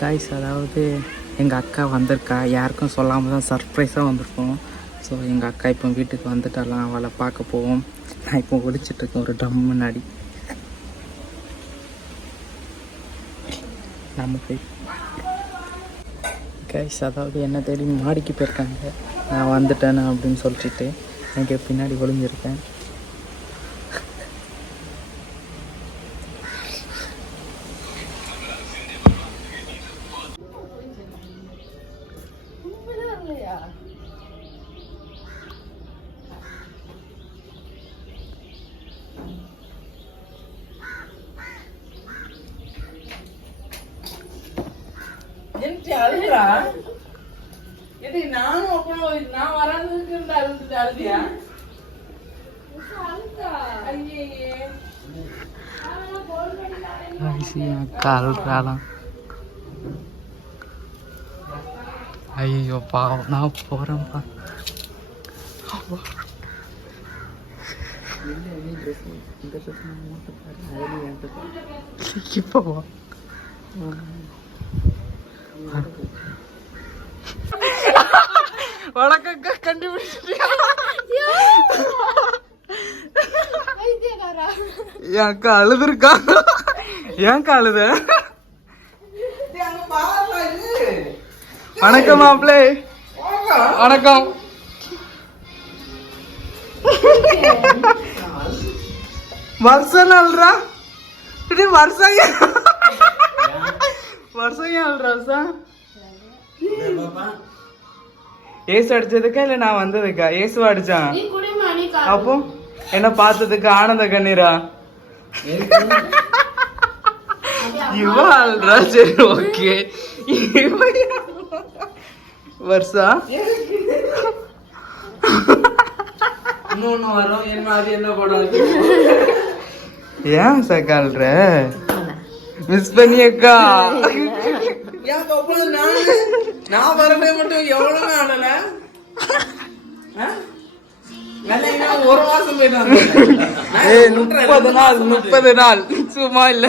Guys, அதாவது எங்கள் அக்கா வந்திருக்கா. யாருக்கும் சொல்லாமல் தான் சர்ப்ரைஸாக வந்திருக்கோம். ஸோ எங்கள் அக்கா இப்போ வீட்டுக்கு வந்துட்டாலாம், அவளை பார்க்க போவோம். நான் இப்போ ஒழிச்சிட்ருக்கேன் ஒரு ட்ரம் முன்னாடி. நம்ம போய் காய்ஸ், அதாவது என்ன தேடி மாடிக்கு போயிருக்காங்க. நான் வந்துட்டேன் அப்படின்னு சொல்லிட்டு எனக்கு பின்னாடி ஒளிஞ்சிருக்கேன். நான் வராதுக்கு அழுதியா? ஐயோ பாவம், நான் போறேன்ப்பா. இப்போ வணக்கங்க, கண்டுபிடிச்சிட்டியா? என் அக்கா அழுதுருக்கா. ஏன்க்கா அழுத? வணக்கம் மாப்பிள்ளை. வணக்கம். வருஷம் அழுறா. வருஷம் வருஷம் அழுறா சார். ஏசு அடிச்சதுக்கா இல்ல நான் வந்ததுக்கா? ஏசு அடிச்சான். அப்போ என்ன பார்த்ததுக்கு ஆனந்த கண்ணீரா? இவா அல்றா. சரி, ஓகே. வருஷா இன்னொன்னு வரும். என்ன அது என்ன படம்? ஏன் சக்கால்ற? மிஸ் பண்ணியக்கா. நான் வரவே மட்டும் எவ்வளவு ஆடல. ஒரு மாசம் போயிட்டு 30 நாள் சும்மா இல்ல.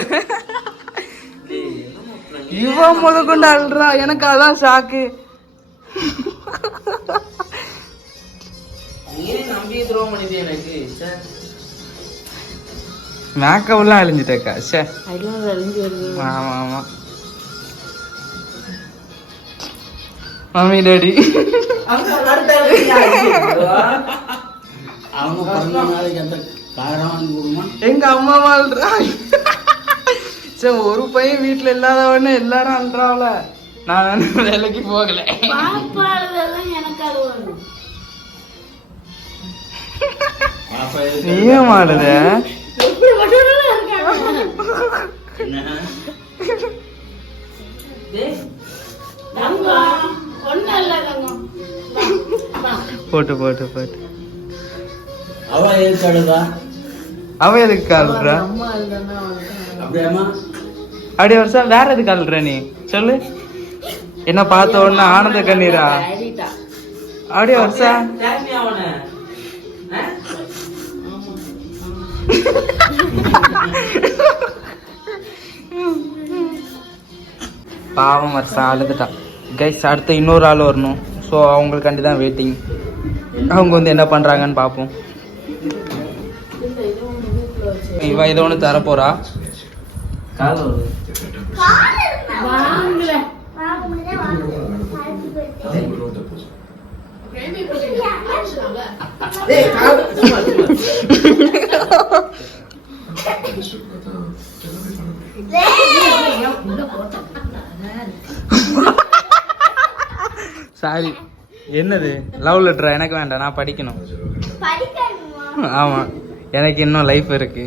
இவன் முத கொண்டு அழுறா. எனக்கு அதான் ஷாக்கு. நம்பிக்கை துரோகம் பண்ணிது எனக்கு. மேக்கப்லாம் அழிஞ்சிட்டேக்கா. சே, ஆமா ஆமா. மம்மி டாடி எங்க அம்மா வாழ்றா. சரி, ஒரு பையன் வீட்டுல இல்லாதவன்னு எல்லாரும் அல்றாவல. நான் வேலைக்கு போகல. நீயே மாடுத. போட்டு போட்டு போட்டு அவ எதுக்கு அழுறா? அப்படி வருஷம் வேற எதுக்கு அழுற நீ சொல்லு? என்ன பார்த்த உடனே ஆனந்த கண்ணீரா? அப்படியே வருஷம் பாவம் வருஷம் அழுதுட்டான். கைஸ், அடுத்த இன்னொரு ஆள் வரணும். ஸோ அவங்களுக்காண்டி தான் வெயிட்டிங். அவங்க வந்து என்ன பண்ணுறாங்கன்னு பார்ப்போம். இவ இதை ஒன்று தரப்போறா. சாரி, என்னது லவ் லெட்டரா? எனக்கு வேண்டாம், நான் படிக்கணும். ஆமாம், எனக்கு இன்னும் லைஃப் இருக்கு.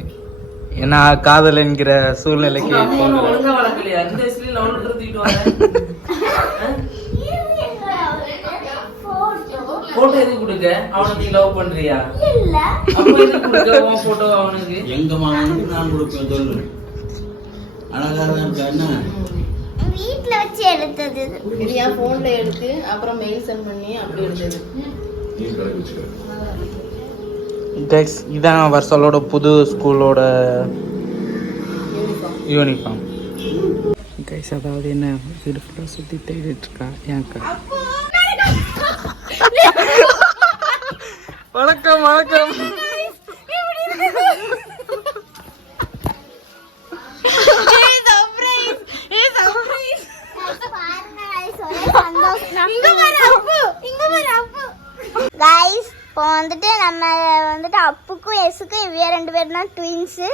ஏன்னா காதல் என்கிற சூழ்நிலைக்கு போட்டோ எதுக்கு கொடுக்க? அவனுக்கு லவ் பண்றியா? அப்ப எதுக்கு கொடுக்க உன் போட்டோ அவனுக்கு? எங்க மாமனுக்கு நான் கொடுப்பேன் சொல்லு. அழகா வீட்ல வச்சு எடுத்தது. சரியா? போன்ல எடுத்து அப்புறம் மெயில் சென்ட் பண்ணி அப்படி எடுத்தது. கைஸ், இதான் வர்சலோட புது ஸ்கூலோட யூனிஃபார்ம். கைஸ் அதாவது என்ன வீடு ஃபுல்லாக சுற்றி தேடிட்டு இருக்கா என் அக்கா. வணக்கம் வணக்கம். கைஸ் இப்போ வந்துட்டு நம்ம வந்துட்டு அப்புக்கும் எஸுக்கும் இவ 2 பேர் தான் ட்வின்ஸு.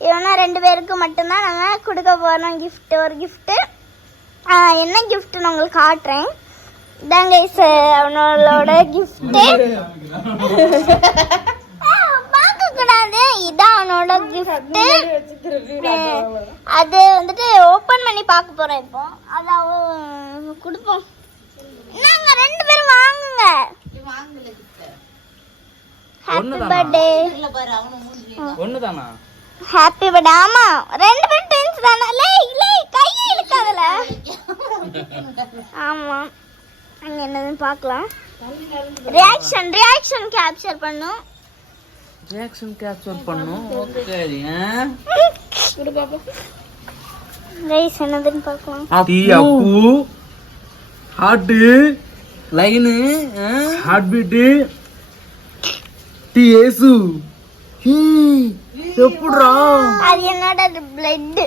இவனா 2 பேருக்கு மட்டும்தான் நம்ம கொடுக்க போகிறோம் gift. ஒரு gift என்ன கிஃப்ட்னு உங்களுக்கு காட்டுறேன். இதான் கைஸ் அவனோட கிஃப்ட்டு. பார்க்கக்கூடாது, இதான் அவனோட கிஃப்ட்டு. அது வந்துட்டு ஓப்பன் பண்ணி பார்க்க போகிறோம். இப்போ அதை அவன் கொடுப்போம். நாங்க 2 பேரும் வாங்குங்க. Happy birthday. ஒண்ணுதானா? Happy birthday. ஆமா 2 பேரும் ட்வின்ஸ் தானே. லே கை இழுக்காதல. ஆமா அங்க என்னன்னு பார்க்கலாம். ரியாக்ஷன் கேப்சர் பண்ணும். ரியாக்ஷன் கேப்சர் பண்ணும். ஓகே குடு பாப்போம். கைஸ் என்னதுன்னு பார்க்கலாம். அப்பு ஹார்ட் லைனு ஹார்ட் பீட் டி ஏசு எப்படிடா அது என்னோட பிளட்.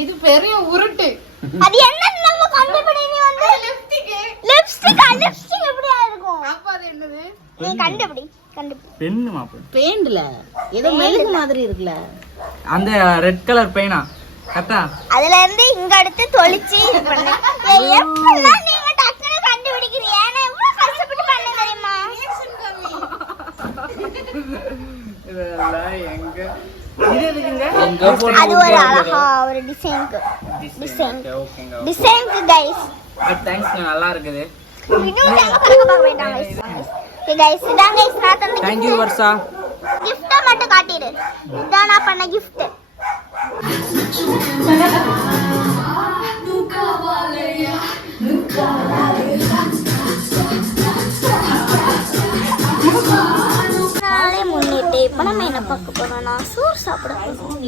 இது பெரிய உருட்டு. அது என்னன்னு நம்ம கண்டுபிடி. நீ வந்து லிப்ஸ்டிக் எப்படியா இருக்கும்? அப்ப அது என்னது? நீ கண்டுபிடி. பென்னு மாப்பிள்ள பெயிண்ட்ல ஏதோ மெழுகு மாதிரி இருக்குல, அந்த ரெட் கலர் பெயினா கரெக்டா? அதுல இருந்து இங்க எடுத்து தொளிச்சு இது பண்ணு. எப்படினா நீங்க டக்குனு கண்டுபிடிக்கிறீங்க. நான் எவ்வளவு கஷ்டப்பட்டு பண்ணேன் தெரியுமா? இதெல்லாம் எங்க இது எதுக்குங்க? அது ஒரு அழகா ஒரு டிசைனுக்கு கைஸ். தேங்க்ஸ், நல்லா இருக்குது. இன்னும் நம்ம கலக்க பார்க்க வேண்டாம் கைஸ். ஓகே கைஸ், இதான் கைஸ் நான் தந்த தேங்க் யூ வர்ஷா. gift மட்டும் காட்டிடு. இதான் நான் பண்ண gift. நாளை முன்னிட்டு இப்போ நம்ம என்ன பார்க்க போறோம்னா சோறு சாப்பிட போறோம்.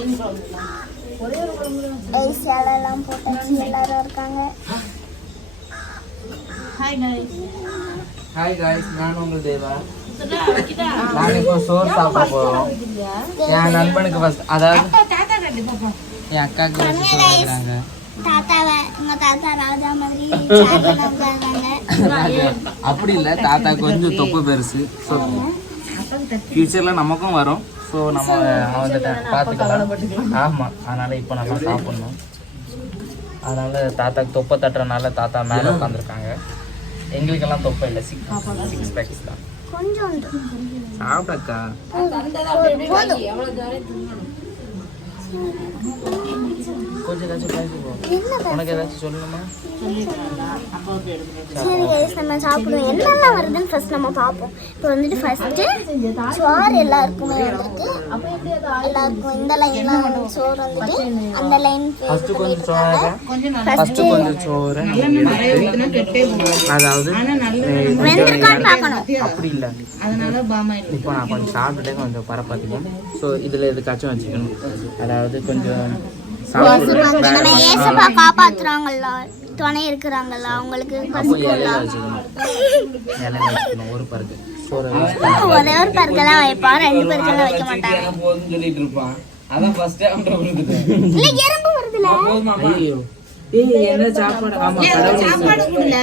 எல்லாம் போட்டாச்சு, எல்லாரும் இருக்காங்க. ஹாய் காய்ஸ், நான் உங்கள் தேவா. நான் இப்போ சோறு சாப்பிட போறோம். என் நண்பனுக்கு ஃபர்ஸ்ட், அதாவது என் அக்காவுக்கு ஃபர்ஸ்ட் சோறு வைக்கிறாங்க. தாத்தாவை உங்க தாத்தா ராஜா மாதிரி சேர்ல உட்கார்றாங்க. அப்படி இல்லை, தாத்தா கொஞ்சம் தொப்பு பெருசு. ஸோ ஃபியூச்சரில் நமக்கும் வரும். ஸோ நம்ம வந்துட்டு பார்த்துக்கலாம். ஆமாம், அதனால் இப்போ நம்ம சாப்பிட்ணும். அதனால் தாத்தாக்கு தொப்பை தட்டுறதுனால தாத்தா மேலே உட்காந்துருக்காங்க. எங்களுக்கெல்லாம் தொப்பை இல்லை, 6 பேக்ஸ் தான். கொஞ்சம் சாப்பிடக்கா கொஞ்சம் ஏதாச்சும் பேசுவோம். உனக்கு ஏதாச்சும் சொல்லணுமா? சரி guys, நம்ம சாப்பிடுவோம். என்னெல்லாம் வருதுன்னு ஃபர்ஸ்ட் நம்ம பார்ப்போம். இப்போ வந்துட்டு ஃபர்ஸ்ட் சோறு எல்லாருக்குமே வந்துருக்கு. எல்லாருக்கும் இந்த லைன்லாம் சோறு வந்துட்டு அந்த லைன் ஃபர்ஸ்ட் கொஞ்சம் சோறு, ஃபர்ஸ்ட் கொஞ்சம் சோறு அதாவது வெந்திருக்கான்னு பார்க்கணும். அப்படி இல்லை, அதனால பாமா இப்போ நான் கொஞ்சம் சாப்பிட்டுட்டே கொஞ்சம் பரப்பாத்திக்கும். ஸோ இதில் எதுக்காச்சும் வச்சுக்கணும். அதாவது கொஞ்சம் நம்ம ஏசப்பா காப்பாத்துறாங்கல்ல, துணை இருக்கிறாங்கல்ல, அவங்களுக்கு இலையில வச்சுக்கணும். இலையில வச்சுக்கணும் ஒரு பருக்கு சோறு. ஒரே ஒரு பருக்கெல்லாம் வைப்பான், 2 பருக்கெல்லாம் வைக்க மாட்டாங்க. போதும்னு சொல்லிட்டு இருப்பான். அதான் ஃபர்ஸ்ட் அவன்கிட்ட கொடுத்துட்டேன். இல்ல எறும்பு வருதுல. ஐயோ ஏய், என்ன சாப்பாடு? ஆமா, சாப்பாடு குடுல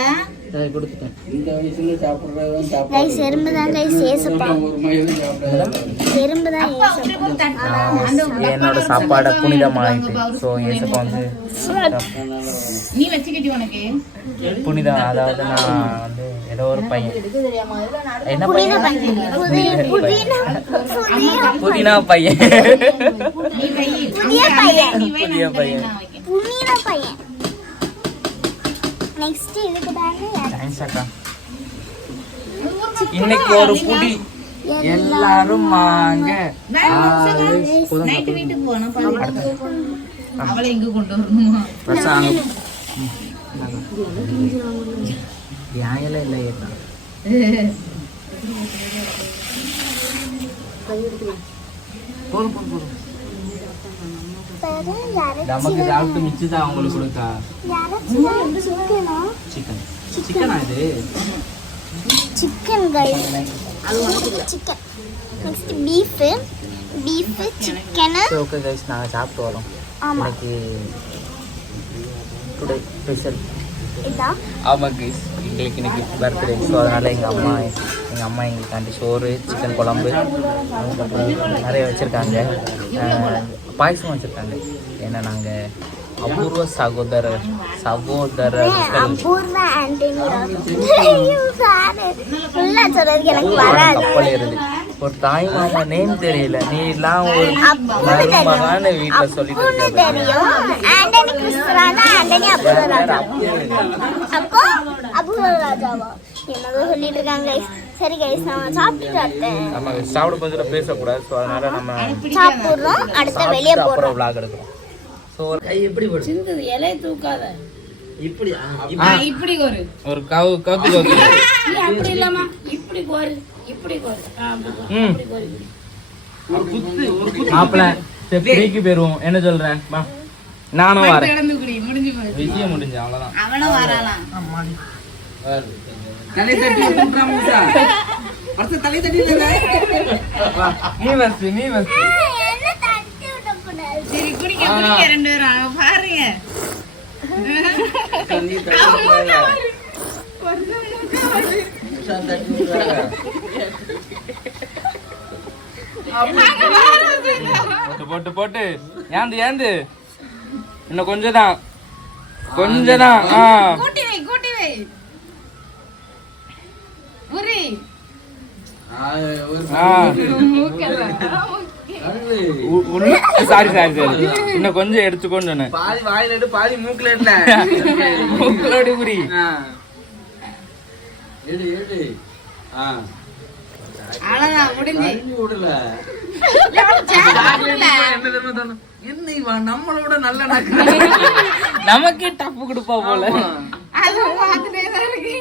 அதை கொடுத்துட்டேன். இந்த வயசுல சாப்பிடுறதும் சாப்பிட கைஸ் எறும்பு தான் கைஸ் ஏசப்பா. ஒரு மயிலும் சாப்பிடாது. எறும்பு தான் ஏசப்பா. என்னோட சாப்பாடை புனிதமாயிட்டு. ஸோ ஏசப்பா வந்து நீ வச்சுக்கிட்டி உனக்கு புனிதம். அதாவது நான் வந்து ஏதோ ஒரு பையன், என்ன புனித பையன்? பையன். புதினா பையன், நீ வை புதிய பையன். புதிய பையன். புனித பையன். நெக்ஸ்ட் இதுக்கு தானே தேங்க்ஸ் அக்கா. இன்னைக்கு ஒரு புடி எல்லாரும் வாங்க. நைட்டு வீட்டுக்கு போனா அவளை எங்க கொண்டு வரணுமா? நியாயம் இல்லை ஏட்டா. போதும் போதும் போதும். நமக்கு சாப்பிட்டு மிச்சம் அவங்களுக்கு கொடுக்கா. சிக்கன் சிக்கனா இது? Chicken guys, chicken. Next beef chicken. Okay guys, நாங்கள் சாப்பிட்டு வரோம். ஆமா, இன்னைக்கு டுடே ஸ்பெஷல். இதான் ஆமாம் கைஸ், எங்களுக்கு இன்னைக்கு பர்த்டே. ஸோ அதனால் எங்கள் அம்மா எங்களுக்காண்டி சோறு, சிக்கன் குழம்பு நிறைய வச்சுருக்காங்க. பாயசம் வச்சுருக்காங்க. ஏன்னா நாங்கள் அபூர்வ சகோதரர்கள். அபூர்வ ஆண்டனி ஃபுல்லா சொல்றதுக்கு எனக்கு வராது. கப்பல் ஏறுது. ஒரு தாய் மாமா நேம் தெரியல, நீ எல்லாம் ஒரு மருமகான வீட்டில் சொல்லிட்டு இருக்க. தெரியும், ஆண்டனி கிறிஸ்துவானா ஆண்டனி அபூர்வ ராஜா. அப்போ அபூர்வ ராஜாவா என்னதோ சொல்லிட்டு இருக்காங்க கைஸ். சரி கைஸ், நான் சாப்பிட்டு வரேன். நம்ம சாப்பிட பஞ்சத்தில் பேசக்கூடாது. ஸோ அதனால நம்ம சாப்பிடுறோம், அடுத்த வெளியே போறோம். அப்புறம் vlog எடுக்கிறோம். ஸோ எப்படி போடு? சிந்தது இலை தூக்காத. இப்படி இப்படி கோரு. ஒரு கவுத்து அப்படி இல்லாம இப்படி கோரு, இப்படி கோரு. இப்படி கோரு. மாப்பிள்ள ஃப்ரீக்கு போயிருவோம். என்ன சொல்றேன்? வா, நானும் வரேன். கிடந்து குடி, முடிஞ்சு போகுது. விஷயம் முடிஞ்சு அவ்வளோதான். அவனும் வராலாம். தலை தட்டி மூசா அடுத்து தலை தட்டி நீ வச்சு என்ன தட்டி விடக்கூடாது. சரி குடிக்க ரெண்டு பேரும் அங்க பாருங்க. போட்டு ஏந்து இன்னும் கொஞ்சம் தான். கூட்டி வை உரி. சாரி இன்னும் கொஞ்சம் எடுத்துக்கோன்னு சொன்னேன். பாதி வாயில எடு, பாதி மூக்குல எடு. மூக்குலோடி புரி. எடு எடு. அவ்வளவுதான், முடிஞ்சு. விடல என்ன இவன் நம்மளோட நல்ல நமக்கே டப்பு கொடுப்பா போல. அதுவும் பார்த்துட்டே தான் இருக்கு.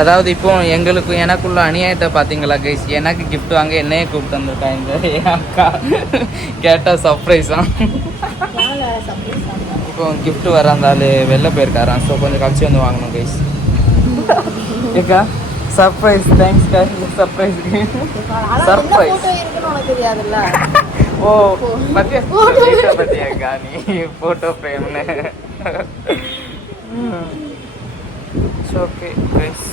அதாவது இப்போ எனக்குள்ள அநியாயத்தை பார்த்தீங்களா கைஸ்? எனக்கு கிஃப்ட் வாங்க என்னையே கூப்பிட்டு வந்திருக்காங்க என் அக்கா. கேட்டால் சர்ப்ரைஸா. இப்போ கிஃப்ட் வர இருந்தாலும் வெளில போயிருக்காராம். ஸோ கொஞ்சம் கழிச்சு வந்து வாங்கணும் கைஸ். ஏக்கா சர்ப்ரைஸ். தேங்க்ஸ் கா, சர்ப்ரைஸ். ஓ பத்தியாக்கா நீ ஃபோட்டோ ஃப்ரேம்னு. ஓகே கைஸ்,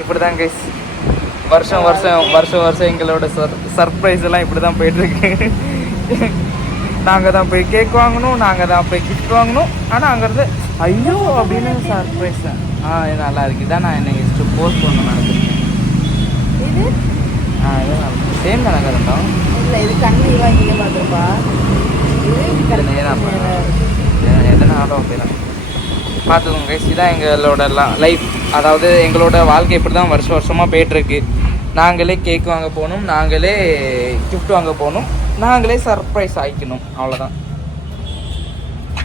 இப்படி தான் கைஸ் வருஷம் எங்களோட சர்ப்ரைஸ் எல்லாம் இப்படி தான் போயிட்டுருக்கு. நாங்கள் தான் போய் கேக் வாங்கணும், நாங்கள் தான் போய் கிஃப்ட் வாங்கணும். ஆனால் அங்கேருந்து ஐயோ அப்படின்னு சர்ப்ரைஸ். இது நல்லா இருக்கு. இதான் நான் என்ன போஸ்ட் பண்ண நினைக்கிறேன். இது சேம் தானே இருந்தோம். எதனாலும் அப்படின்னா பார்த்துக்கோங்க கைஸ். இதுதான் எங்களோட லைஃப். அதாவது எங்களோட வாழ்க்கை இப்படி தான் வருஷமாக போயிட்டுருக்கு. நாங்களே கேக் வாங்க போகணும், நாங்களே கிஃப்ட் வாங்க போகணும், நாங்களே சர்ப்ரைஸ் ஆகிக்கணும். அவ்வளோதான்.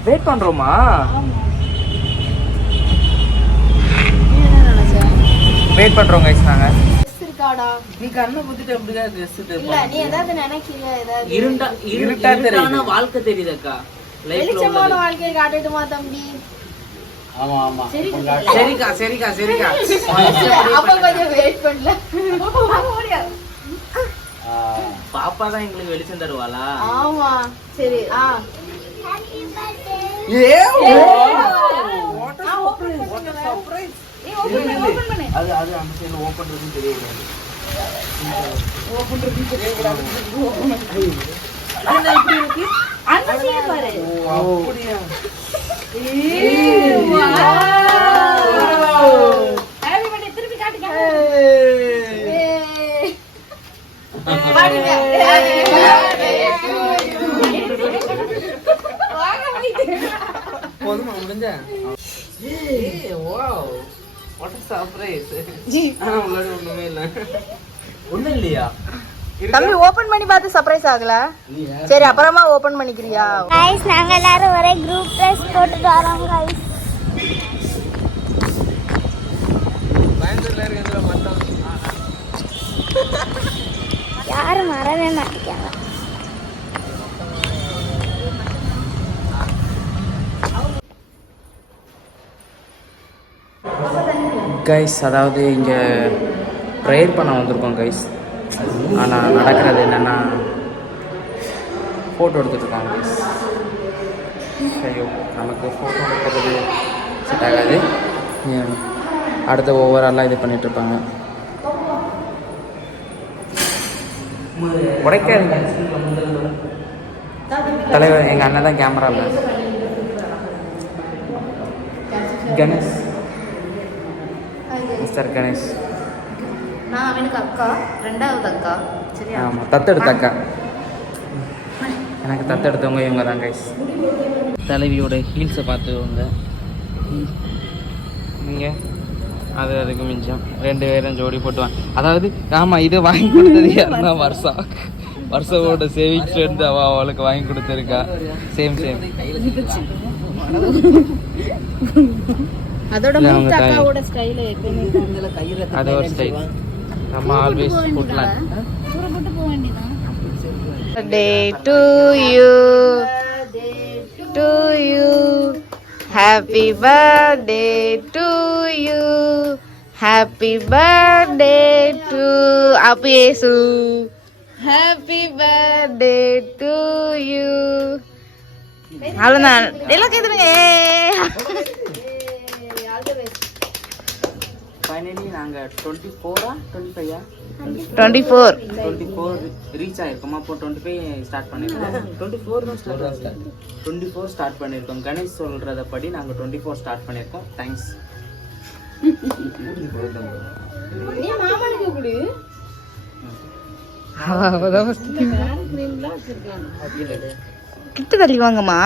வெயிட் பண்ணுறோமா? வெயிட் பண்ணுறோம் கைஸ். நாங்கள் நீ கண்ணை குத்திட்டு அப்படிதான் ட்ரெஸ் நீ ஏதாவது நினைக்கிறியா? ஏதாவது இருட்டா தெரியுது. வாழ்க்கை தெரியுதுக்கா. வெளிச்சமான வாழ்க்கையை காட்டுமா தம்பி? ஆமா ஆமா. சரிக்கா. அப்ப கொஞ்சம் வெயிட் பண்ணல. பாப்பா தான் எங்களுக்கு வெளிச்சம் தருவாளா? ஆமா சரி. அது அந்த சைடுல ஓபன் பண்றதுன்னு தெரியல. என்ன இப்படி இருக்கு? அந்த சைடு பாரு. அப்படியே. ஹேப்பி பர்த்டே திருப்பி காட்டுங்க. போதுமா முடிஞ்சா? Wow, what a surprise. உள்ளாடி ஒண்ணுமே இல்ல. ஒண்ணும் இல்லையா? தம்பி ஓபன் பண்ணி பார்த்து சர்ப்ரைஸ் ஆகல. சரி அப்புறமா ஓபன் பண்ணிக்கிறியா? गाइस நாங்க எல்லாரும் ஒரே குரூப் ட்ரெஸ் போட்டுட்டு வரோம் गाइस. பயந்துல இருக்கறதுல மட்டும் யாரும் வரவே மாட்டேங்கிறாங்க. கைஸ், அதாவது இங்கே ப்ரேயர் பண்ண வந்திருக்கோம் கைஸ். ஆனால் நடக்கிறது என்னென்னா ஃபோட்டோ எடுத்துகிட்ருக்காங்க கைஸ். ஐயோ, நமக்கு ஃபோட்டோ எடுக்கிறது செட் ஆகாது. அடுத்த ஓவராலாக இது பண்ணிகிட்ருப்பாங்க. உடைக்காதீங்க தலைவர். எங்கள் அண்ணன் தான் கேமராவில். கணேஷ், மிஸ்டர் கணேஷ். நான் அவனுக்கு அக்கா, 2வது அக்கா. சரியா? ஆமாம், தத்தெடுத்த அக்கா. எனக்கு தத்தெடுத்தவங்க இவங்க தான் கைஸ். தலைவியோட ஹீல்ஸை பார்த்துக்கோங்க நீங்கள். அதுக்கு மிஞ்சம் 2 பேரும் ஜோடி போட்டுவான். அதாவது ஆமாம், இது வாங்கி கொடுத்தது யாருன்னா வருஷவோட சேவிங்ஸ்லேருந்து அவளுக்கு வாங்கி கொடுத்துருக்கா. சேம் அதோட மூத்த அக்காவோட ஸ்டைல் அது ஒரு ஸ்டைல். நம்ம ஆல்வேஸ் போட்டலாம். Birthday to you, to you. Happy birthday to you. Happy birthday to Apu Yesu. Happy birthday to you. அவ்வளோதான். எல்லாம் கேட்குறீங்க. ஃபைனலி நாங்கள் 24 ரீச் ஆகிருக்கோம். அப்போ 25 ஸ்டார்ட் பண்ணியிருக்கோம். 24 ஸ்டார்ட் பண்ணியிருக்கோம். கணேஷ் சொல்கிறத படி நாங்கள் 24 ஸ்டார்ட் பண்ணியிருக்கோம். தேங்க்ஸ். கிட்ட தள்ளி வாங்கம்மா.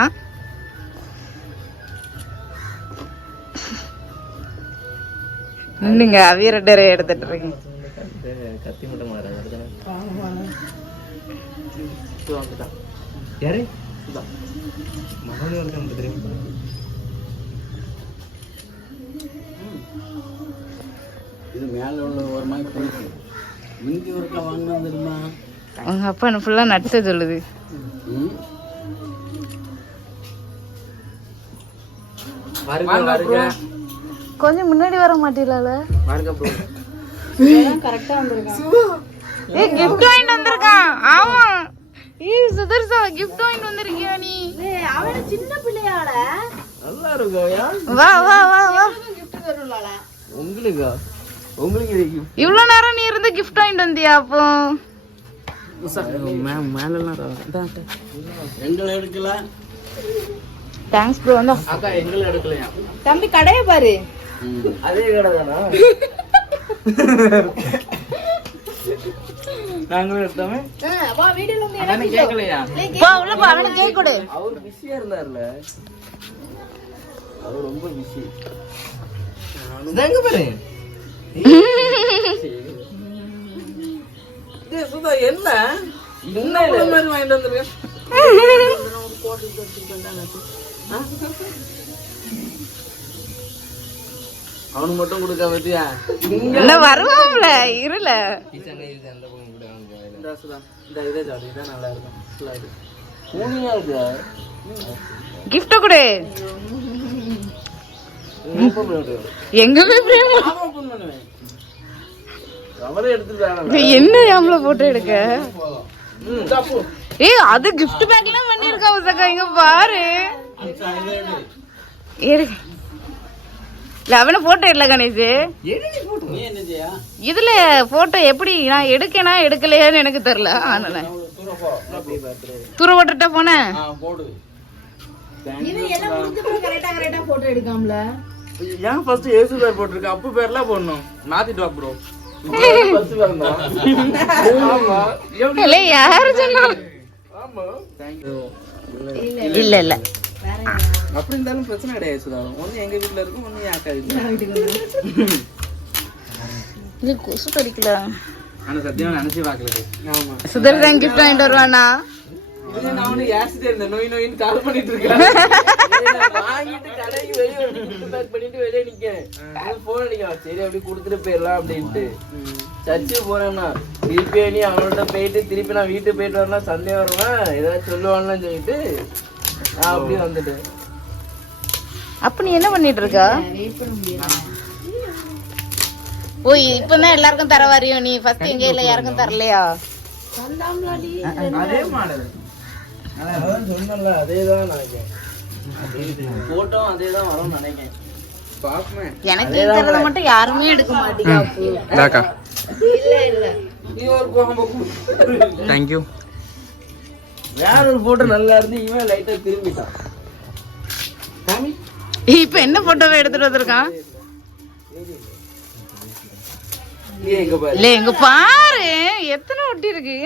நின்னுங்க, அவிய 2 பேரை எடுத்துட்டு இருக்கீங்க. கத்தி மட்டும் மாறாது. யாரு மகனே வந்து தெரியும். இது மேலே உள்ள ஒரு மாதிரி போயிடுச்சு. மிஞ்சி ஒருக்கில் வாங்கினா தெரியுமா? உங்க அப்பா என்ன ஃபுல்லா நட்ஸை சொல்லுது. கொஞ்சம் முன்னாடி வர மாட்டீங்களால? கரெக்டா வந்திருக்கான். ஏய், gift வாங்கிட்டு வந்திருக்கான். ஆமா, ஏய் சுதர்சா, gift வாங்கிட்டு வந்திருக்கியா நீ? ஏய், அவன சின்ன பிள்ளையால நல்லா இருக்கோயா. வா வா வா வா. gift தருவாள உங்களுக்கு. இவ்வளவு நேரம் நீ இருந்து gift வாங்கிட்டு வந்தியா? அப்போ மேலாம் எங்களை எடுக்கல. Thanks bro. வந்தா அக்கா எங்களை எடுக்கலையா? தம்பி கடைய பாரு. அதே கடை தானா? நாங்களும் எடுத்தோமே. வா வீடியோல வந்து அதானே கேட்கலையா? வா உள்ள போ, அவன கேக் கொடு. அவர் பிஸியா இருந்தார்ல. அவர் ரொம்ப பிஸி. எங்க பாரு. டேய் சுதா, என்ன இந்த மாதிரி வாங்கிட்டு வந்திருக்க? அவனுக்கு மட்டும் கொடுக்க பத்தியா? இல்ல வருவான்ல, இருல. நல்லா இருக்கும். கிஃப்ட் கொடு. எங்க போய் பிரேமா என்ன ஆம்பளை போட்டோ எடுக்க? ஏய், அது கிஃப்ட் பேக்லாம் பண்ணிருக்கா உசக்கா. இங்க பாரு. இல்ல அவன போட்டோ இல்ல கணேஷ். இதுல போட்டோ எப்படி நான் எடுக்கனா எடுக்கலையான்னு எனக்கு தெரியல. அதனால தூர போட்டுட்டா போனேன். போட்டோ எடுக்காமல ஏன் ஃபர்ஸ்ட் ஏசு பேர் போட்டிருக்க? அப்பு பேர்லாம் போடணும். மாத்திட்டு வா ப்ரோ. இல்ல யாரு சொன்னா? இல்ல இல்ல அப்படி இருந்தாலும் பிரச்சனை கிடையாது சுதா. ஒண்ணு எங்க வீட்டுல இருக்கும், ஒண்ணு என் அக்கா வீட்டுல. இது கொசு கடிக்கல. ஆனா சத்தியமா நினைச்சு பாக்கல. ஆமா, சுதர்சன் கிஃப்ட் வாங்கிட்டு வருவானா? நான் வந்து யாசிட்டே இருந்தேன். நோய் நோயின்னு கால் பண்ணிட்டு இருக்கேன். வாங்கிட்டு கடைக்கு வெளியே பேக் பண்ணிட்டு வெளியே நிக்கேன். போன் அடிக்கலாம். சரி அப்படி கொடுத்துட்டு போயிடலாம் அப்படின்ட்டு சர்ச்சுக்கு போறேன்னா திருப்பி நீ அவன்கிட்ட போயிட்டு திருப்பி நான் வீட்டுக்கு போயிட்டு வரனா சந்தேகம் வருவேன், ஏதாவது சொல்லுவான்னு சொல்லிட்டு நான் அப்படியே வந்துட்டேன். அப்ப நீ என்ன பண்ணிட்டு இருக்கா? ஓ இப்பதான் எல்லாருக்கும் தர வரையோ நீ ஃபர்ஸ்ட் எங்க இல்ல யாருக்கும் தரலையா அதே மாடல் அதான் சொன்னல அதேதான் நினைக்கிறேன் போட்டோ அதேதான் வரும்னு நினைக்கிறேன் பாப்பேன் எனக்கு இருக்கிறத மட்டும் யாருமே எடுக்க மாட்டீங்க தாக்கா இல்ல இல்ல நீ ஒரு கோம்பு தேங்க்யூ. வேற ஒரு போட்டோ நல்லா இருந்து இவன் லைட்டா திரும்பிட்டான். இப்ப என்ன போட்டோவை எடுத்துட்டு வந்திருக்கான் இல்ல எங்க பாரு எத்தனை ஒட்டி இருக்கு.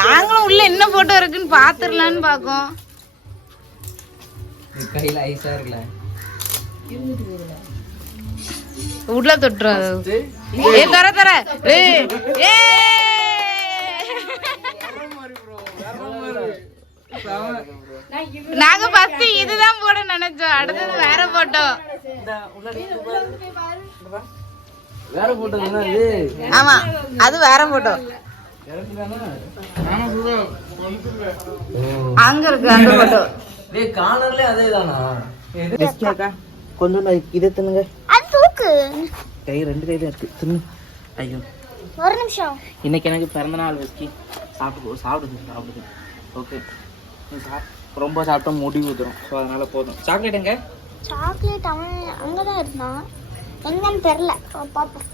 நாங்களும் உள்ள என்ன போட்டோ இருக்குன்னு பாத்துடலான்னு பாக்கோம். கையில ஐஸா இருக்குல்ல உள்ள தொட்டுரும். ஏ தர தர நாங்க ஃபர்ஸ்ட் இதுதான் போட நினைச்சோம். அடுத்தது வேற போட்டோ. வேற போட்டோ தானே இது. ஆமா அது வேற போட்டோ. அங்க இருக்கு அந்த போட்டோ. டேய் கார்னர்ல அதேதானா? டிஸ்கேக்கா கொஞ்சம் இத தின்னுங்க. அது தூக்கு. கை ரெண்டு கையில இருக்கு தின்னு. ஐயோ ஒரு நிமிஷம். இன்னைக்கு எனக்கு பிறந்த நாள் வெஸ்கி. சாப்பிடுது. ஓகே ரொம்ப சாப்பிட்டா முடி ஊத்துரும். ஸோ அதனால போதும். சாக்லேட் எங்க? சாக்லேட் அவன் அங்கதான் இருந்தான். எங்கன்னு தெரியல. பாப்போம்.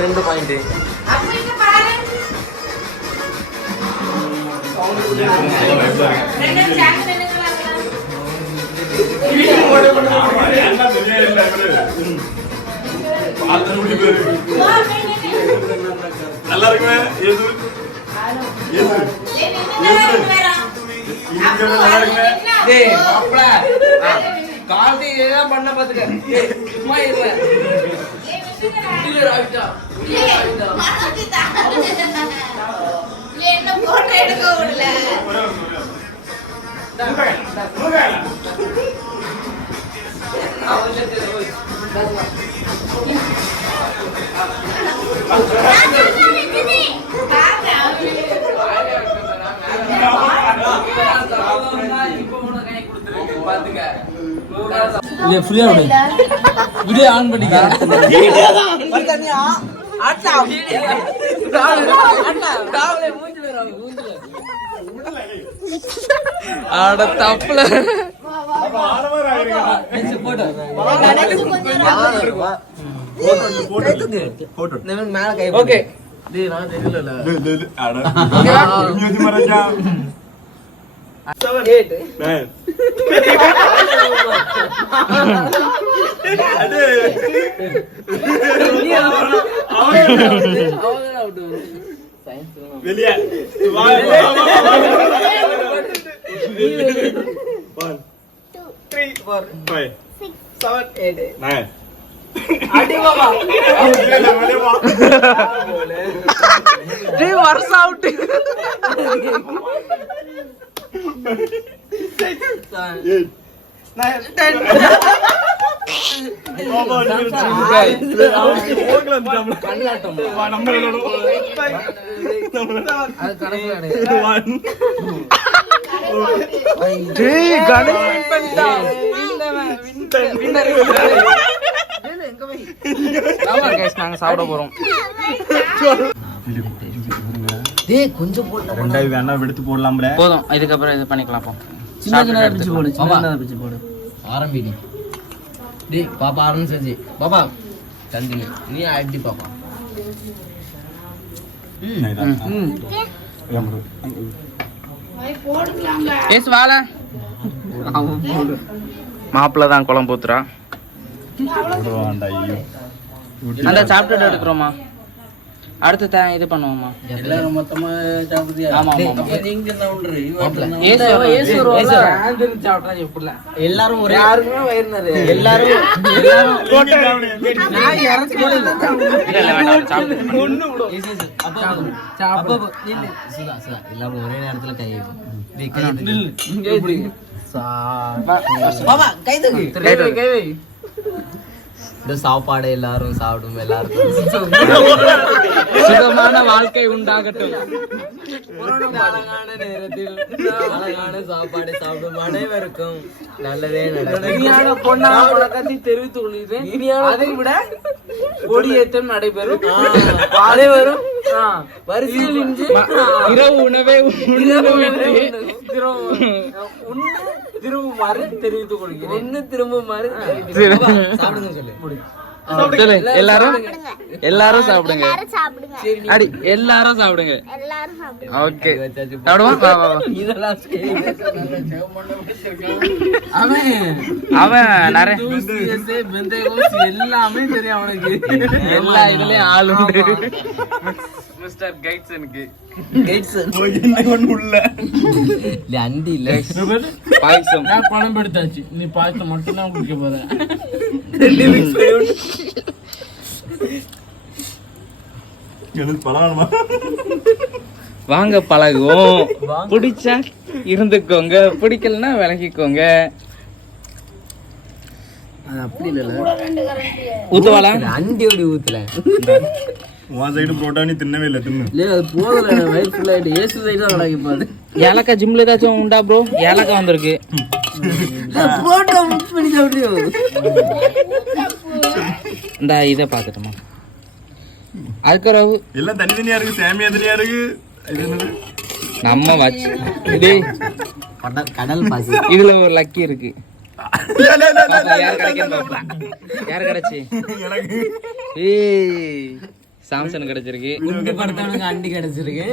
ரெண்டு பாயிண்ட் நல்லா இருக்குமே. காந்தி இதெல்லாம் பண்ண பாத்துக்க. சும்மா இல்ல என்ன போட்டோ எடுக்க விடல. வீடியோ ஆன் பண்ணிக்க. அட தப்புல மேல கை ஓகே. நான் தெரியல. 7 வெளியே வருஷம் அவுட். நாங்க சாப்பிட போறோம். கொஞ்சம் போட்டு ரெண்டாவது வேணா எடுத்து போடலாம்ல. போதும், இதுக்கப்புறம் இது பண்ணிக்கலாம். சின்ன பிச்சு போடு. சின்ன பிச்சு போடு. ஆரம்பிடி. டேய் பாப்பா ஆரம்பிச்சு. பாப்பா தந்தினி நீ ஆடி பாப்பா. போடுங்களாங்க. ஏசு வாழ மாப்பிள்ள தான் குழம்பு ஊத்துறா. அந்த சாப்பிட்டுட்டு எடுக்கிறோமா, அடுத்து இது பண்ணுவோமா? எல்லாரும் மொத்தமா சாப்பிடுறியா? ஆமா ஆமா. நீங்க என்ன பண்றீங்க? எல்லாரும் ஒரே யாருக்குமே வயிறு நிறைய. எல்லாரும் நான் யாரும் சொல்லல. எல்லாரும் ஒரே நேரத்துல கை இந்த சாப்பாடு எல்லாரும் சாப்பிடும். எல்லாருக்கும் சுகமான வாழ்க்கை உண்டாகட்டும். அழகான நேரத்தில் அழகான சாப்பாடு சாப்பிடும் அனைவருக்கும் நல்லதே நடக்கும். பொண்ணாக தெரிவித்துக் கொள்கிறேன். அதை விட கொடியேற்றம் நடைபெறும். அனைவரும் வரிசையில் நின்று இரவு உணவே திரும்புமாறு தெரிவித்துக் கொள்கிறேன். ஒண்ணு திரும்புமாறு சாப்பிடுங்க சொல்லு. எல்லாரும் எல்லாரும் சாப்பிடுங்க. எல்லாரும் சாப்பிடுங்க. அடி எல்லாரும் சாப்பிடுங்க. எல்லாரும் சாப்பிடுங்க. ஓகே சாப்பிடுவான். வா வா வா. இதெல்லாம் அவன் நிறைய எல்லாமே தெரியும் அவனுக்கு. எல்லா இதுலயும் ஆள் உண்டு. மிஸ்டர் கைட்ஸனுக்கு அண்டி இல்ல பாயசம். நான் பணம் எடுத்தாச்சு. நீ பாயசம் மட்டும் தான் குடிக்க போற. வாங்க பழகுவோம். பிடிச்சா இருந்துக்கோங்க, பிடிக்கலன்னா விலகிக்கோங்க. அப்படி இல்ல ஊத்துவாளா? அண்டி அப்படி ஊத்துல தின்னவே இல்லை தின்னு இல்ல அது போதல. வயிறு ஃபுல் ஆயிட்டு. ஏசு சைடு தான் நடக்க போகுது. ஏலக்காய் ஜிம்ல ஏதாச்சும் உண்டா ப்ரோ? ஏலக்காய் வந்திருக்கு. போட்டோ மிக்ஸ் பண்ணி சாப்பிடுவோம். இந்த இதை பாத்துட்டோமா? அதுக்கறவு எல்லாம் தனித்தனியா இருக்கு. சாமியா தனியா இருக்கு. இது என்னது? நம்ம வச்சு இது கடல் பாசி. இதுல ஒரு லக்கி இருக்கு. யார் கிடைக்கும்? யார் கிடைச்சி? ஏய் சாம்சன் கிடைச்சிருக்கு. குண்டு படுத்தவனுக்கு அண்டி கிடைச்சிருக்கு.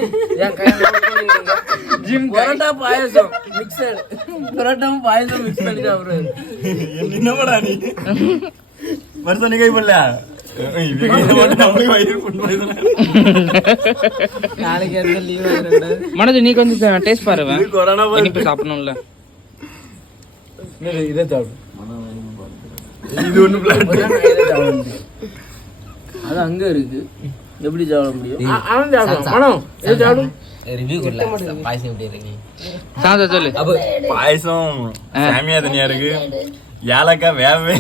ஜிம் பரோட்டா பாயசம் மிக்சர். பரோட்டாவும் பாயசம் மிக்ஸ் பண்ணி சாப்பிடுறது. என்னடா நீ வருஷம் நீ கை பண்ணல நாளைக்கு எந்த லீவ் ஆயிடக்கூடாது. மனோஜ் நீ கொஞ்சம் டேஸ்ட் பாருவேன். கொரோனா இனிப்பு சாப்பிடணும்ல. இதை சாப்பிடு. இது ஒண்ணு பிளான். அது அங்க இருக்கு. எப்படி சாப்பிட முடியும்? அவன் சாப்பிடும். ரிவ்யூ கொடுல. பாயசம் எப்படி இருக்கு? சாந்தா சொல்லு. பாயசம் சாமியா தனியா இருக்கு. ஏலக்காய் வேவே.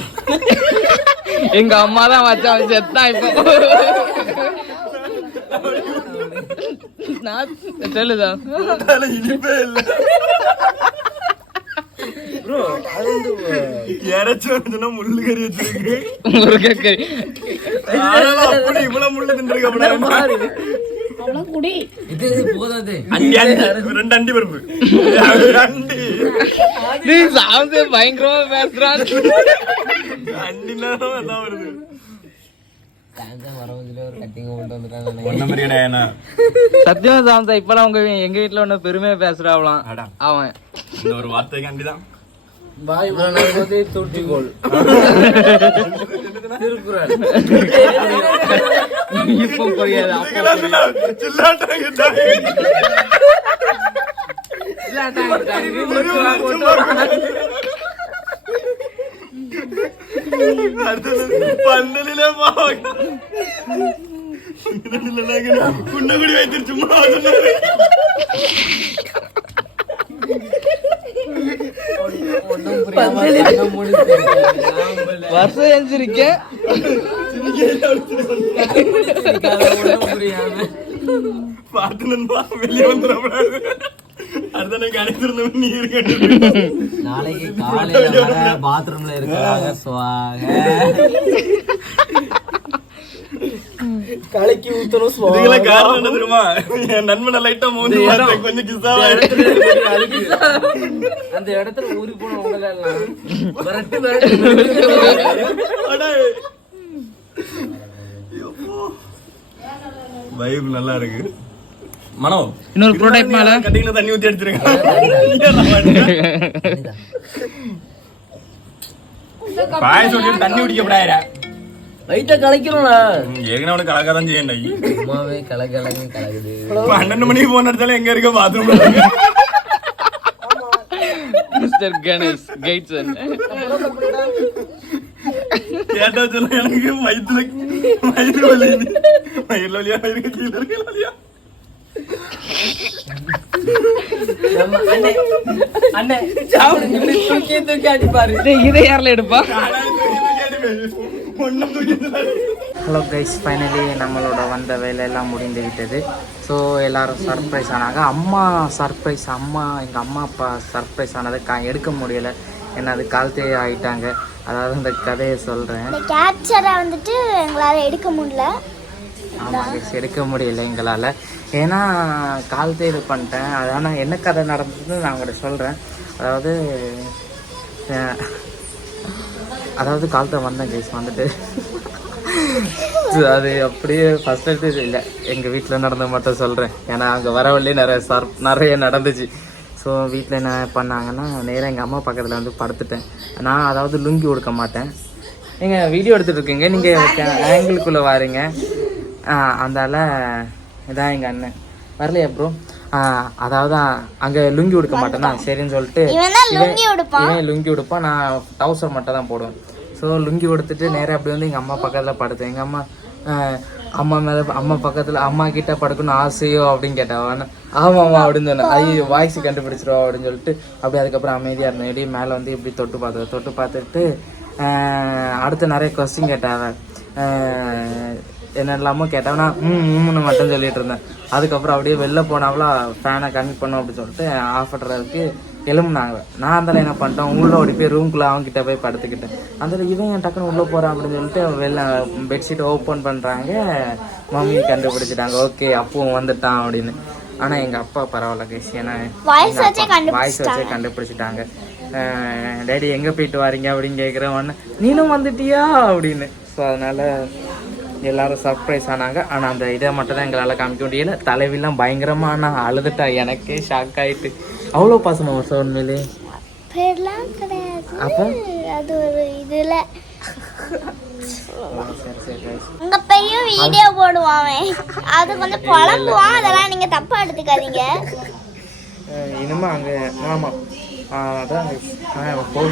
எங்க அம்மா தான் வச்சா செத்தா இப்போ. சொல்லுதா இனிப்பே இல்ல ப்ரோ. அது வந்து யாராச்சும் வந்துனா முள்ளு கறி வச்சிருக்கு. முருகக்கறி. அப்படி இவ்வளவு முள்ளு தின்னுருக்கு. அப்படி அவ்வளவு குடி. இது போதாது. ரெண்டு அண்டி பருப்பு. அண்டி நீ சாந்து பயங்கரமா பேசுறான். அண்டினா தான் வருது. வரவங்களே ஒரு கட்டிங் கொண்டு வந்துட்டாங்க. ஒன்ன மாதிரி கிடையாதுண்ணா. சத்தியமா சாந்தா இப்பெல்லாம் எங்க வீட்டுல ஒண்ணு பெருமையா பேசுறாவலாம். அவன் இந்த ஒரு வார்த்தைக்கு அண்டிதான். பாய் தூட்டிக்கோள். திருக்குறள். இப்போ புரியாது. பந்தலிலே குன்னகுடி வைத்து சும்மா வருஷம் எழுந்திருக்கேன். பார்த்து நண்பா வெளியே வந்துடக்கூடாது. அடுத்த அனைத்திருந்தவன் நீ இருக்க. நாளைக்கு காலையில பாத்ரூம்ல இருக்கிறாங்க. கலக்கி ஊத்தணும். இதுக்கெல்லாம் காரணம் என்ன தெரியுமா? என் நண்பனை லைட்டா மோந்து பார்த்தேன். கொஞ்சம் கிசாவா அந்த இடத்துல ஊறி போன உங்களை எல்லாம் வைப் நல்லா இருக்கு. மனோ இன்னொரு ப்ரோடக்ட் மேல கட்டிங்ல தண்ணி ஊத்தி எடுத்துருங்க. பாய் சொல்லி தண்ணி குடிக்க கூடாதுடா. லைட்டா கலக்கிறோம்ல. ஏகனே அவனுக்கு கலக்காதான் செய்யண்டா. அம்மாவே கலகலன்னு கலகுது. 12 மணிக்கு போன் எடுத்தாலும் எங்க இருக்க பாத்ரூம். மிஸ்டர் கணேஷ் கைட்சன் கேட்டா சொல்ல எனக்கு வயிறு வலி. வயிறுல வலியா வயிறு கீழ இருக்க வலியா. அண்ணே சாப்பிடு தூக்கி அடிப்பாரு. இதை யாரில் எடுப்பா? ஒன்னும் தூக்கி. ஹலோ கைஸ், ஃபைனலி நம்மளோட வந்த வேலையெல்லாம் முடிந்து விட்டது. ஸோ எல்லோரும் சர்ப்ரைஸ் ஆனாங்க. அம்மா சர்ப்ரைஸ், எங்கள் அம்மா அப்பா சர்ப்ரைஸ் ஆனதை எடுக்க முடியலை. ஏன்னா அது காலத்தே ஆகிட்டாங்க. அதாவது இந்த கதையை சொல்கிறேன். இந்த கேப்சரை வந்துட்டு எங்களால் எடுக்க முடியல. ஆமாம் கைஸ், எடுக்க முடியல எங்களால். ஏன்னா காலத்தே இது பண்ணிட்டேன். அதான் என்ன கதை நடந்ததுன்னு நான் உங்கள்கிட்ட சொல்கிறேன். அதாவது காலத்தை வந்தேன் கைஸ். வந்துட்டு அது அப்படியே ஃபஸ்ட் எடுத்து இல்லை, எங்கள் வீட்டில் நடந்த மட்டும் சொல்கிறேன். ஏன்னா அங்கே வர வழியே நிறைய நடந்துச்சு. ஸோ வீட்டில் என்ன பண்ணாங்கன்னா, நேராக எங்கள் அம்மா பக்கத்தில் வந்து படுத்துட்டேன். நான் அதாவது லுங்கி கொடுக்க மாட்டேன். நீங்கள் வீடியோ எடுத்துகிட்டு இருக்கீங்க, நீங்கள் ஆங்கிளுக்குள்ளே வாரீங்க. அந்தால இதான் எங்கள் அண்ணன் வரலையா ப்ரோ. அதாவது அங்கே லுங்கி கொடுக்க மாட்டேன்னா சரின்னு சொல்லிட்டு இவன் லுங்கி உடுப்பான், நான் டவுசர் மட்டும் தான் போடுவேன். ஸோ லுங்கி கொடுத்துட்டு நேராக அப்படி வந்து எங்கள் அம்மா பக்கத்தில் படுத்தேன். எங்கள் அம்மா மேலே அம்மா பக்கத்தில் அம்மா கிட்ட படுக்கணும்னு ஆசையோ அப்படின்னு கேட்டான். ஆமாம்மா அப்படின்னு சொன்னேன். ஐயோ வாய்ஸ் கண்டுபிடிச்சிருவா அப்படின்னு சொல்லிட்டு அப்படி அதுக்கப்புறம் அமைதியாக இருந்தேன். எப்படியும் மேலே வந்து இப்படி தொட்டு பார்த்துட்டு அடுத்து நிறைய கொஸ்டின் கேட்டாங்க. என்ன இல்லாமல் கேட்டவனா மூணு மட்டும் சொல்லிட்டு இருந்தேன். அதுக்கப்புறம் அப்படியே வெளில போனாவளா ஃபேனை கனெக்ட் பண்ணோம் அப்படின்னு சொல்லிட்டு ஆஃப் பண்ணுறதுக்கு எழும்புனாங்க. நான் அந்த என்ன பண்ணிட்டேன், உள்ளே ஓடி போய் ரூம்குள்ளே அவங்ககிட்ட போய் படுத்துக்கிட்டேன். அந்த இவன் என் டக்குன்னு உள்ளே போகிறான் அப்படின்னு சொல்லிட்டு வெளில பெட்ஷீட் ஓப்பன் பண்ணுறாங்க. மம்மி கண்டுபிடிச்சிட்டாங்க, ஓகே அப்பவும் வந்துட்டான் அப்படின்னு. ஆனால் எங்கள் அப்பா பரவாயில்ல கைஸ், ஏன்னா வாய்ஸ் வச்சே கண்டுபிடிச்சிட்டாங்க. டேடி எங்கே போயிட்டு வாரீங்க அப்படின்னு கேட்குறேன். நீனும் வந்துட்டியா அப்படின்னு. ஸோ அதனால் எல்லாரும் சர்ப்ரைஸ் ஆனாங்க. ஆனால் அந்த இதை மட்டும் தான் எங்களால் காமிக்க முடியல. தலைவிலாம் பயங்கரமாக நான் அழுதுட்டா. எனக்கே ஷாக் ஆகிட்டு. அவ்வளோ பாசனம் வருஷம் உண்மையிலே. அப்போ அது ஒரு இதுல உங்க பையன் வீடியோ போடுவான், அது கொஞ்சம் புலம்புவான். அதெல்லாம் நீங்க தப்பா எடுத்துக்காதீங்க. இனிமே அங்கே ஆமாம் அதான்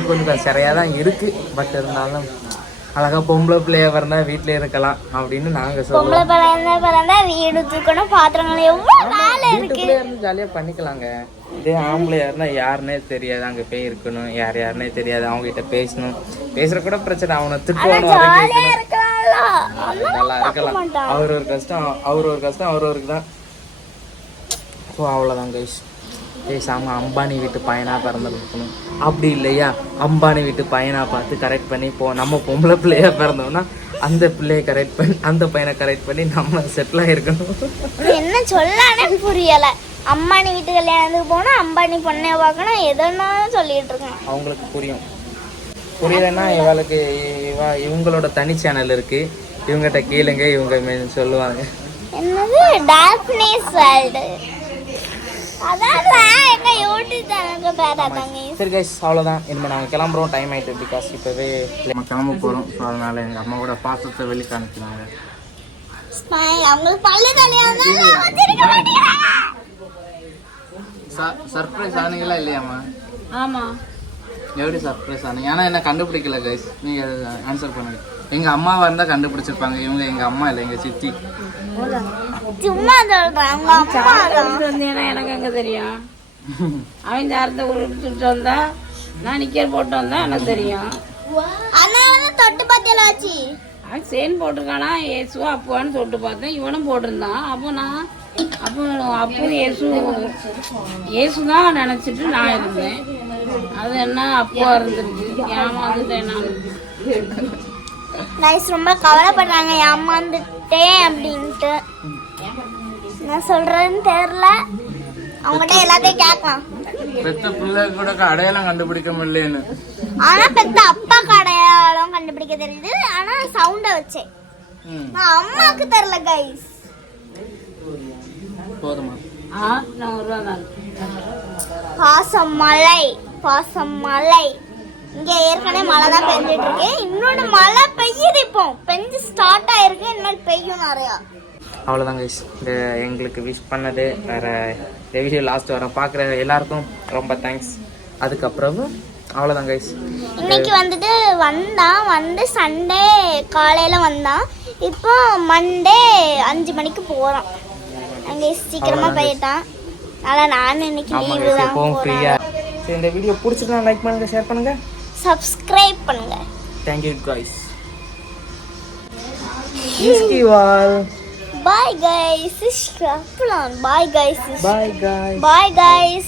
கொஞ்சம் சரியாக தான் இருக்கு. பட் இருந்தாலும் அழகா பொம்பளை பிள்ளையா பிறந்தா வீட்டிலே இருக்கலாம் அப்படின்னு நாங்க சொல்லுவோம். பொம்பளை பிறந்தா வீடு தூக்கணும், பாத்திரங்கள் எவ்வளவு வேலை இருக்கு. ஜாலியா பண்ணிக்கலாங்க. இதே ஆம்பளையா இருந்தா யாருன்னே தெரியாது, அங்க போய் இருக்கணும், யாருன்னே தெரியாது, அவங்க கிட்ட பேசணும். பேசுற கூட பிரச்சனை, அவனை திட்டுவானு நல்லா இருக்கலாம். அவர் ஒரு கஷ்டம் அவருக்கு தான். ஸோ அவ்வளோதான் கைஸ். பேசாம அம்பானி வீட்டு பையனாக பிறந்திருக்கணும். அப்படி இல்லையா, அம்பானி வீட்டு பையனாக பார்த்து கரெக்ட் பண்ணி நம்ம பொம்பளை பிள்ளையா பிறந்தோம்னா அந்த பிள்ளையை கரெக்ட் பண்ணி அந்த பையனை கரெக்ட் பண்ணி நம்ம செட்டில் ஆகிருக்கணும். என்ன சொல்லானே புரியலை. அம்பானி வீட்டு கல்யாணத்துக்கு போனால் அம்பானி பொண்ணைய பார்க்கணும், எதுனா சொல்லிட்டு இருக்கோம். அவங்களுக்கு புரியலன்னா இவங்களோட தனி சேனல் இருக்கு, இவங்ககிட்ட கேளுங்க, இவங்க சொல்லுவாங்க. என்னது டார்க்னஸ் வேர்ல்டு, சரி கைஸ் அவ்வளோதான். இனிமேல் நாங்கள் கிளம்புறோம், டைம் ஆகிட்டு. பிகாஸ் இப்போவே நம்ம கிளம்ப போகிறோம். ஸோ அதனால் எங்கள் அம்மாவோட பாசத்தை வெளியே காமிக்கிறாங்க. சர்ப்ரைஸ் ஆனீங்களா இல்லையாம்மா? ஆமாம். எப்படி சர்ப்ரைஸ் ஆனீங்க? ஏன்னா என்ன கண்டுபிடிக்கல கைஸ், நீங்கள் ஆன்சர் பண்ணுங்க. எங்கள் அம்மாவாக இருந்தால் கண்டுபிடிச்சிருப்பாங்க. இவங்க எங்கள் அம்மா இல்லை, எங்கள் சித்தி. சும்மா வந்தேன்னா எனக்கு எங்க தெரியும்? அவன் சார்ந்த உருட்டு வந்தா, நான் நிக்கர் போட்டு வந்தா எனக்கு தெரியும். தொட்டு பார்த்தாச்சு, அவன் செயின் போட்டிருக்கானா, ஏசுவா அப்புவான்னு தொட்டு பார்த்தேன். இவனும் போட்டிருந்தான். அப்போ ஏசுதான் நினைச்சிட்டு நான் இருந்தேன். அது என்ன அப்பா இருந்துருக்கு, ஏமாந்துட்டேன் நான். ரொம்ப கவலைப்படுறாங்க ஏமாந்துட்டேன் அப்படின்ட்டு. நான் சொல்றேன்னு தெரியல, அவங்ககிட்ட எல்லாத்தையும் கேட்கலாம். பெத்த பிள்ளை கூட அடையாளம் கண்டுபிடிக்க முடியலன்னு. ஆனா பெத்த அப்பாக்கு அடையாளம் கண்டுபிடிக்க தெரியுது. ஆனா சவுண்ட வச்சேன், நான் அம்மாக்கு தெரியல கைஸ். போதுமா? ரூபா தான் பாசமழை பாசமழை. இங்க ஏற்கனவே மழை தான் பெஞ்சிட்டு இருக்கு. இன்னொன்று மழை பெய்யுது, இப்போ பெஞ்சு ஸ்டார்ட் ஆயிருக்கு, இன்னொரு பெய்யும் நிறையா. அவ்வளோதான் கைஸ், இந்த எங்களுக்கு விஷ் பண்ணது வேறு இந்த வீடியோ லாஸ்ட் வர பார்க்குற எல்லாருக்கும் ரொம்ப தேங்க்ஸ். அதுக்கப்புறம் அவ்வளோதான் கைஸ். இன்னைக்கு வந்துட்டு வந்து சண்டே காலையில் வந்தான். இப்போ மண்டே 5 மணிக்கு போகிறான். அங்கே சீக்கிரமாக போயிட்டான். அதனால் நானும் இன்னைக்கு லீவு தான் ஃப்ரீயாக. சரி, இந்த வீடியோ பிடிச்சிருந்தா லைக் பண்ணுங்கள், ஷேர் பண்ணுங்கள், சப்ஸ்கிரைப் பண்ணுங்க. Thank you guys. Bye guys. Bye guys. Bye guys. Bye guys.